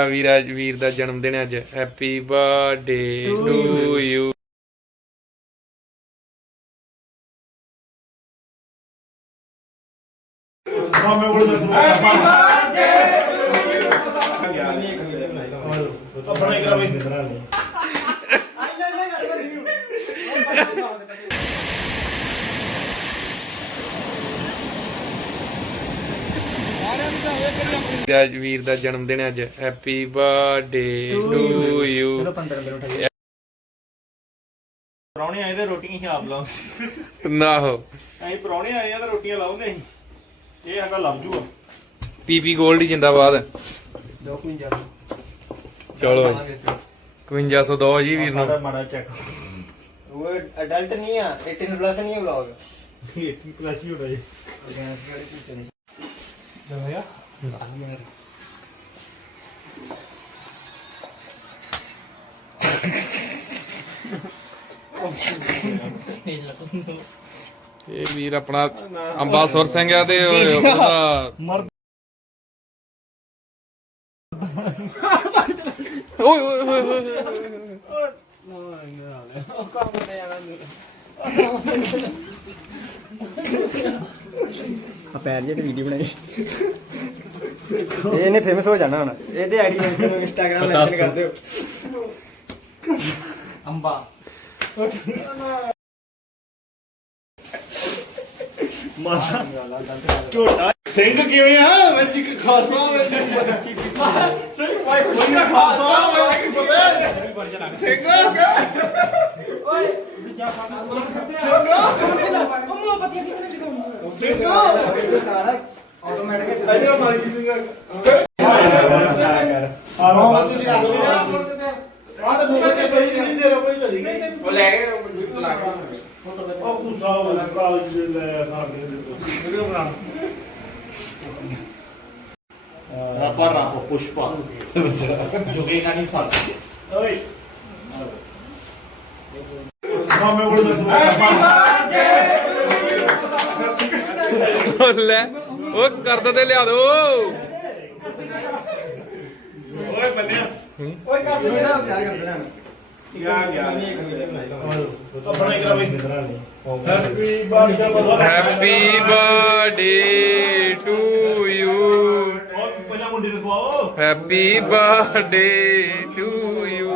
ਮੇਰਾ ਵੀਰਾ ਵੀਰ ਦਾ ਜਨਮ ਦਿਨ ਅੱਜ। ਹੈਪੀ ਬਰਥਡੇ ਟੂ ਯੂ ਆਪਣਾ ਹੀ ਕਰਾ ਬਈ ਅੱਜ ਵੀਰ ਦਾ ਜਨਮ ਦਿਨ ਅੱਜ। ਹੈਪੀ ਬਰਥਡੇ ਟੂ ਯੂ ਚਲੋ 15 ਨੰਬਰ ਉਠਾਈਏ ਪਰੌਣੇ ਆਏ ਤੇ ਰੋਟੀਆਂ ਹੀ ਆਪ ਲਾਉਂ ਨਾ ਹੋ ਅਸੀਂ ਪਰੌਣੇ ਆਏ ਆ ਤਾਂ ਰੋਟੀਆਂ ਲਾਉਂਦੇ ਅਸੀਂ। ਇਹ ਆਗਾ ਲੱਭ ਜੂਗਾ ਪੀਪੀ 골ਡ ਹੀ ਜਿੰਦਾਬਾਦ। 250 ਚਲੋ 5502 ਜੀ। ਵੀਰ ਨੂੰ। ਮਾੜਾ ਮਾੜਾ ਚੈੱਕ ਉਹ ਅਡਲਟ ਨਹੀਂ ਆ 18 ਪਲੱਸ ਨਹੀਂ ਹੈ ਵਲੌਗ 18 ਪਲੱਸ ਹੀ ਹੋਣਾ ਜੀ। ਗੈਸ ਵਾਲੀ ਪੀਚੇ ਨਹੀਂ। ਇਹ ਵੀਰ ਆਪਣਾ ਅੰਬਾਸੁਰ ਸਿੰਘ ਆ ਤੇ ਉਹਦਾ ਮਰਦ ਓਏ ਓਏ ਓਏ ਓਏ, ਓਏ ਪੈਰ ਜਿਹੜੀ ਵੀਡੀਓ ਬਣਾਈ। ਇਹ ਇਹਨੇ ਫੇਮਸ ਹੋ ਜਾਣਾ ਹੁਣ। ਇਹਦੇ ਆਈਡੀ ਨੂੰ ਇੰਸਟਾਗ੍ਰam ਮੈਂਸ਼ਨ ਕਰ ਦਿਓ। ਅੰਬਾ। ਮਾਤਾ। ਝੋਟਾ। ਸਿੰਘ ਕਿਵੇਂ ਆ? ਮੈਂ ਜੀ ਖਾਸਾ ਮੈਂ ਸਿੰਘ ਭਾਈ ਕੋਈ ਖਾਸਾ ਮੈਂ ਪਤਾ। ਸਿੰਘ? ਸਿੰਘ? ਸਾਰਾ ਆਟੋਮੈਟਿਕ ਇਧਰ ਮਾਰੀ ਜੀ ਆ ਉਹ ਲੈ ਕੇ ਚਲਾ ਉਹ ਗੁੱਸਾ ਹੋ ਗਿਆ ਕਾਲਜ ਦੇ ਲੈ ਵੀਡੀਓ ਬਣਾ ਰਾਪਾ ਰਾਪਾ ਪੁਸ਼ਪਾ। ਜੋਗੇਗਾ ਨਹੀਂ ਸਰ ਓਏ। ਉਹ ਲੈ ਉਹ ਕਰਦ ਤੇ ਲਿਆ ਦੋ। ਓਏ ਓਏ ਕਰ ਪਿਆਰ ਕਰ ਦੇਣਾ happy birthday to you happy birthday to you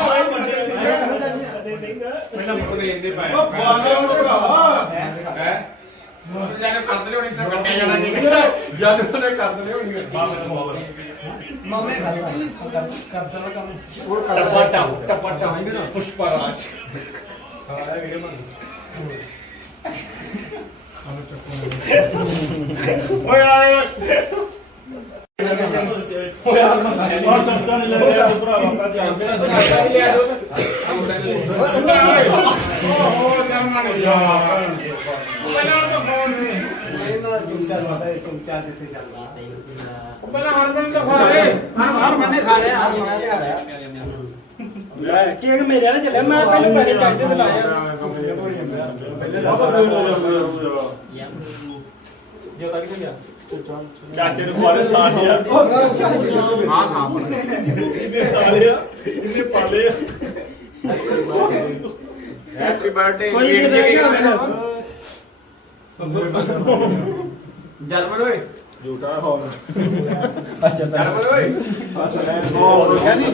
ਹੋਏ ਬੰਦੇ ਸਿੰਘ ਪਹਿਲਾਂ ਮੁੰਡੇ ਇਹਦੇ ਪਾਏ ਉਹ ਖਵਾਣਾ ਉਹ ਭਰਾ। ਜਾਨੇ ਕਰਦ ਲਿਓਣੀ ਤੇ ਕੱਟਿਆ ਜਾਣਾ ਨਹੀਂ ਜਾਨੂ ਨੇ ਕਰਦ ਲਿਓਣੀ ਮਾਮੇ ਕਰ ਕਰ ਦੇਣਾ ਕੰਮ ਟੱਪਾ ਟੱਪ ਟੱਪਾ ਟੱਪ ਪੁਸ਼ਪਾ ਰਾਜ ਓਏ ਆਏ ਓਏ ਆ ਚੱਕਾ ਨਹੀਂ ਲੈ ਰਿਹਾ ਭਰਾਵਾ ਕਾ ਜਾਂਦੇ ਨਾ ਉਹ ਕਰਮਾ ਨਹੀਂ ਜਾ ਪਹਿਲਾਂ ਤਾਂ ਫੋਨ ਨਹੀਂ ਇਹਨਾਂ ਚੁੰਚਾ ਸਾਡਾ ਇਹ ਚੁੰਚਾ ਕਿੱਥੇ ਚੱਲਦਾ ਪਹਿਲਾਂ ਕੇਕ ਮੇਰੇ ਨਾਲ ਚੱਲਿਆ ਮੈਂ ਪਹਿਲੇ ਪੈਸੇ ਕਰਦੇ ਤੇ ਲਾਇਆ ਪਹਿਲੇ ਦਾ ਕੋਈ ਗਿਆ ਚਾਚੇ ਨੂੰ ਖਵਾਲੇ ਸਾਰਿਆ ਹਾਂ ਹਾਂ ਇਹਨੇ ਇਹਨੇ ਪਾਲੇ ਆ। ਹੈਪੀ ਬਰਥਡੇ ਕੋਈ ਨਹੀਂ ਰਹਿ ਗਿਆ। ਜਰਮਨ ਓਏ। ਝੂਟਾ ਹੋ ਜਰਮਨ ਓਏ। ਉਹ ਕਹਿੰਦੀ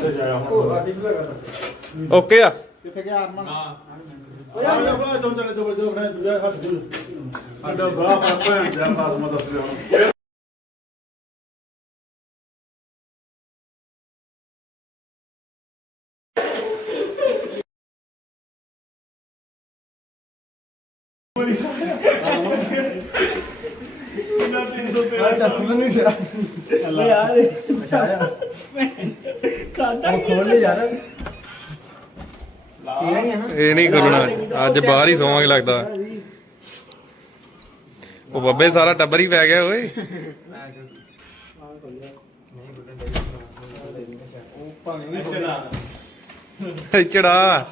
ਉਹ ਆਦੀ ਵੀ ਕਰਦਾ ਓਕੇ ਆ। ਕਿੱਥੇ ਗਿਆ ਅਰਮਨ ਹਾਂ। ਓਏ ਆ ਬੜਾ ਤੁਮ ਚਲੇ ਦੋ ਦੁਆ ਹੱਥ ਦੂ ਅੰਡਾ ਗਾ ਪਰ ਭੈਣ ਦਾ ਮਾਸ ਮਤ ਦੱਸ ਰਿਹਾ ਇਹਨਾਂ 300 ਤੇ ਚੱਲ ਨਹੀਂ ਲਿਆ ਅੱਲਾ ਯਾਰ ਪਛਾਇਆ ਖਾਂਦਾ ਉਹ ਖੋਲ ਲੈ ਯਾਰ ਤੇਰਾ ਹੀ ਹੈ ਨਾ ਇਹ ਨਹੀਂ ਖੁੱਲਣਾ ਅੱਜ ਬਾਹਰ ਹੀ ਸੌਵਾਂਗੇ ਲੱਗਦਾ। ਉਹ ਬੱਬੇ ਸਾਰਾ ਟੱਬਰ ਹੀ ਪੈ ਗਿਆ ਓਏ ਉਹ ਭਾਵੇਂ ਵੀ ਚੜਾ ਚੜਾ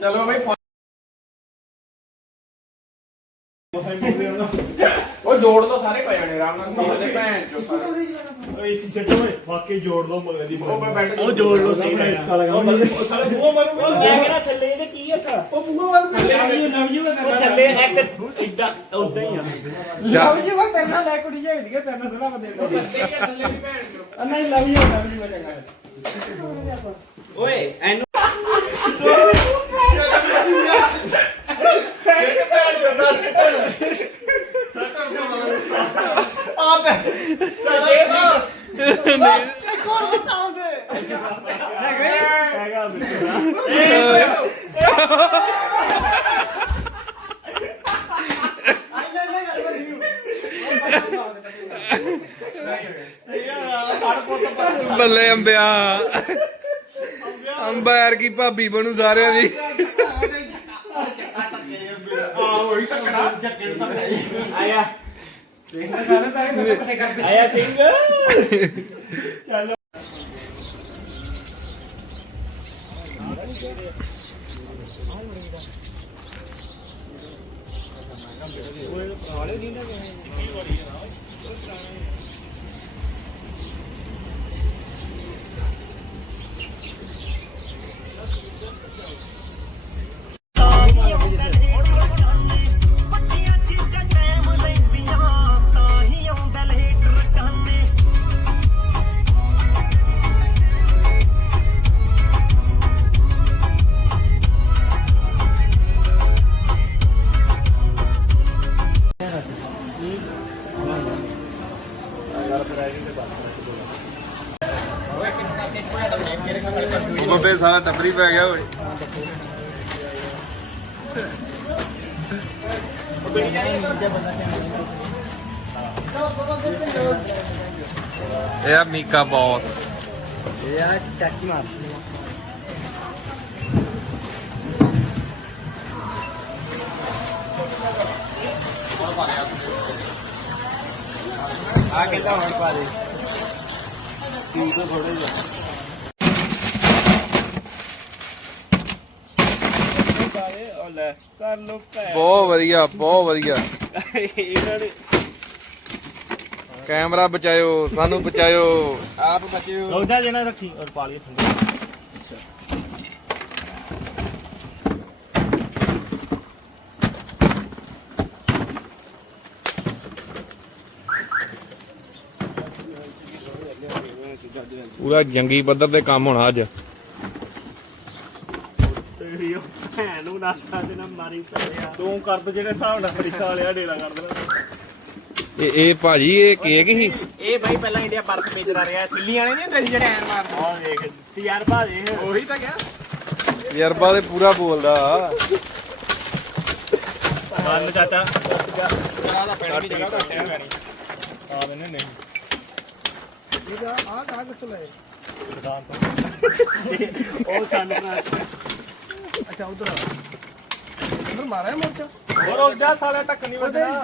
ਚਲੋ ਬਈ ਉਹ ਜੋੜ ਦੋ ਸਾਰੇ ਪੈ ਜਾਣੇ ਆਰਾਮ ਨਾਲ ਮਾਰਦੇ ਭੈਣ ਚੋ ਸਾਰੇ ਓਏ ਸੀ ਛੱਡੋ ਓਏ। ਵਾਕਈ ਜੋੜ ਦੋ ਮਗਰ ਦੀ ਉਹ ਮੈਂ ਬੈਠ ਉਹ ਜੋੜ ਲਓ ਕਾਲਾ ਕੰਮ ਉਹ ਸਾਲੇ ਬੂਹਾ ਮਾਰੂ ਮੈਂ ਕਹਿੰਦਾ ਥੱਲੇ ਇਹਦੇ ਕੀ ਆ ਸਾ ਉਹ ਬੂਹਾ ਮਾਰੂ ਉਹ ਥੱਲੇ ਇੱਕ ਇਦਾਂ ਉਦਾਂ ਹੀ ਆ। ਜਾ। ਜੀ ਵਾ ਤੇਰੇ ਨਾਲ ਲੈ ਕੁੜੀ ਜਾਈਦੀ ਕਿ ਤੇਰੇ ਨਾਲ ਸਲਾਹ ਬੰਦੇ ਥੱਲੇ ਵੀ ਭੈਣ ਚੋ ਨਹੀਂ ਲਵ ਯੂ ਲਵ ਯੂ ਚੰਗਾ। ਓਏ ਐਨੂੰ ਭੈਣ ਕਰਦਾ ਸਿੱਟਣ ਸਿੱਟਣ ਆ ਤੇ ਚੱਲ ਆ ਇੱਕ ਹੋਰ ਦੇ ਹੈਗਾ ਬੱਲੇ ਅੰਬਿਆ। ਅੰਬੈਰ ਕੀ ਭਾਬੀ ਬਣੂ ਸਾਰਿਆਂ ਦੀ। ਆ। ਆਇਆ ਸਾਰੇ ਸਾਰੇ ਮੇਰੇ ਇਕੱਠੇ ਕਰਦੇ ਆਇਆ ਸਿੰਘ ਉਹਦੇ ਸਾਰਾ ਟੱਬਰੀ ਪੈ ਗਿਆ ਓਏ। ਇਹ ਆ ਮੀਕਾ ਬੌਸ। ਇਹ ਆ ਟੱਕੀ ਮਾਰ ਆ ਕਹਿੰਦਾ ਹੁਣ ਪਾ ਦੇ? ਤੀਨ ਤੋਂ ਥੋੜੇ ਜਿਹਾ। ਉਹ ਲੈ ਕਰ ਲੋ ਭੈ ਬਹੁਤ ਵਧੀਆ ਬਹੁਤ ਵਧੀਆ। ਇਹਨਾਂ ਨੇ ਕੈਮਰਾ ਬਚਾਇਓ ਸਾਨੂੰ ਬਚਾਇਓ। ਆਪ ਬਚਿਓ। ਰੋਜਾ ਜਣਾ ਰੱਖੀ ਔਰ ਪਾ ਲਈ ਪੂਰਾ ਜੰਗੀ ਪੱਧਰ ਤੇ ਕੰਮ ਹੋਣਾ ਅੱਜ। ਭੈਣ ਨੂੰ ਨਾਸਾ ਦੇ ਨਾਲ ਮਾਰੀ ਪਿਆ ਤੂੰ ਕਰਦ ਜਿਹੜੇ ਹਿਸਾਬ ਨਾਲ ਅਮਰੀਕਾ ਵਾਲਿਆ ਡੇਰਾ ਕਰ ਦੇਣਾ ਇਹ ਇਹ ਭਾਜੀ ਇਹ ਕੇਕ ਹੀ ਇਹ ਬਾਈ ਪਹਿਲਾਂ ਇੰਡੀਆ ਬਰਫ ਵੇਚਦਾ ਰਿਹਾ ਦਿੱਲੀ ਵਾਲੇ ਨਹੀਂ ਹੁੰਦੇ ਸੀ ਜਿਹੜੇ ਐਨ ਮਾਰਦੇ ਆ ਵੇਖ ਤਜਰਬਾ ਦੇ। ਉਹੀ ਤਾਂ ਕਿਹਾ। ਤਜਰਬਾ ਤੇ ਪੂਰਾ ਬੋਲਦਾ। ਮੰਨ ਚਾਚਾ। ਜਗ੍ਹਾ ਦਾ ਪੈਣ ਦੀ ਜਗ੍ਹਾ ਘੱਟ ਹੈ ਪੈਣੀ ਆ ਮੈਨੇ ਨਹੀਂ ਉਹ ਕੰਨ ਬਣਾ ਹੋਰ ਰੋਜਾ ਸਾਲੇ ਟੱਕ ਨਹੀਂ ਵੱਜਣਾ।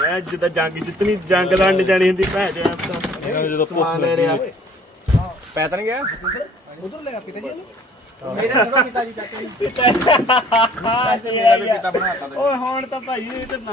ਮੈਂ ਜਿੱਦਾਂ ਜੰਗ ਜਿੱਤਣੀ ਜੰਗ ਲੜਨ ਜਾਣੀ ਹੁੰਦੀ ਭੈਣ ਜੋ ਆਪਾਂ ਜਦੋਂ ਭੁੱਖ ਲੱਗੀ ਪੈ ਤਾਂ ਨਹੀਂ ਗਿਆ? ਮੇਰਾ ਵੀ ਪਿਤਾ ਬਣਾਤਾ। ਓਏ ਹੁਣ ਤਾਂ ਭਾਈ ਇਹ ਤੇ ਨਾ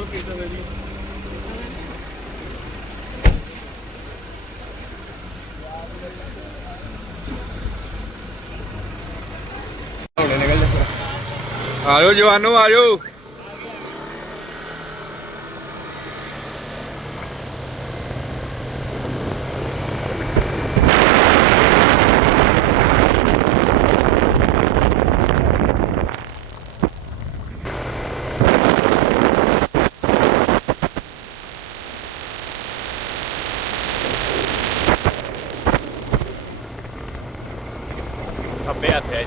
है ਆਜੋ ਜਵਾਨੋ ਆਜੋ ਖੱਬੇ ਹੱਥ ਆ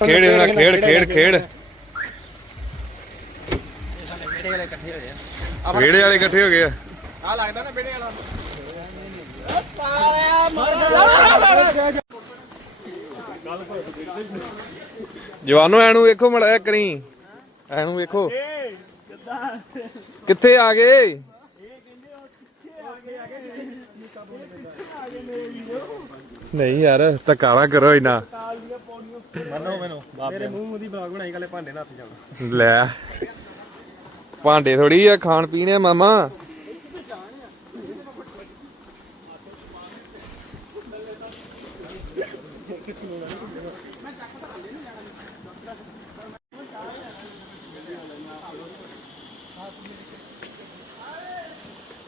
ਖੇਡ ਇਹਨਾਂ ਖੇਡ ਖੇਡ ਖੇਡ ਵਿਹੜੇ ਵਾਲੇ ਇਕੱਠੇ ਹੋ ਗਏ ਆ। ਆ ਲੱਗਦਾ ਨਾ ਬੇੜੇ ਵਾਲਾ ਜਵਾਨੋ ਐਨੂੰ ਵੇਖੋ ਮੜਾ ਕਰੀ। ਐਨੂੰ ਵੇਖੋ। ਕਿੱਥੇ ਆ ਗਏ? ਨਹੀਂ ਯਾਰ ਧੱਕਾ ਨਾ ਕਰੋ ਇਨਾ। ਮੰਨੋ ਮੈਨੂੰ। ਮੇਰੇ ਮੂੰਹ ਦੀ ਬਲੌਗ ਬਣਾਈ ਗਲੇ ਭਾਂਡੇ ਨਾਲ ਹੱਥ ਜਾਣਾ। ਲੈ। ਭਾਂਡੇ ਥੋੜੀ ਆ ਖਾਣ ਪੀਣੇ ਆ ਮਾਮਾ।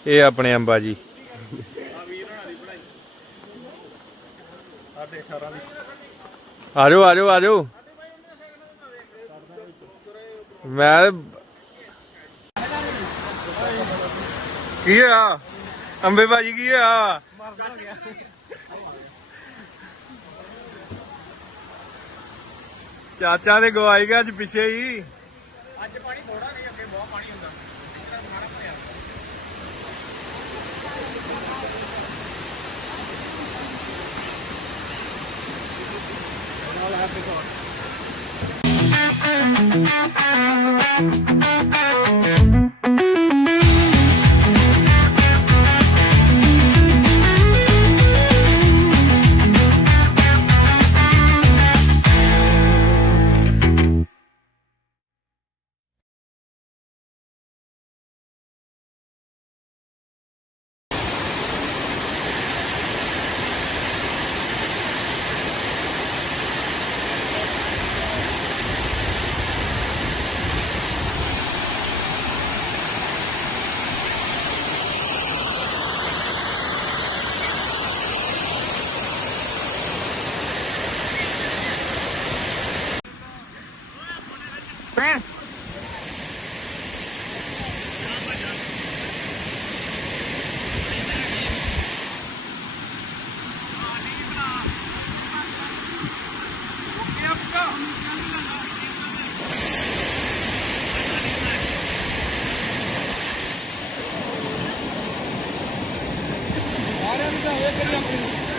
ਇਹ ਆਪਣੇ ਅੰਬਾ ਜੀ ਆਜੋ ਆਜੋ ਆਜੋ। ਮੈਂ ਕੀ ਹੋਇਆ? ਅੰਬੇ ਭਾਜੀ, ਕੀ ਹੋਇਆ? ਚਾਚਾ ਦੇ ਗਵਾਈ ਗਿਆ ਅੱਜ ਪਿੱਛੇ ਹੀ। ਅੱਜ ਪਾਣੀ ਥੋੜਾ ਨਹੀਂ ਅੱਗੇ ਬਹੁਤ ਪਾਣੀ ਹੁੰਦਾ all I have to go. ਹੈ Yeah, good luck.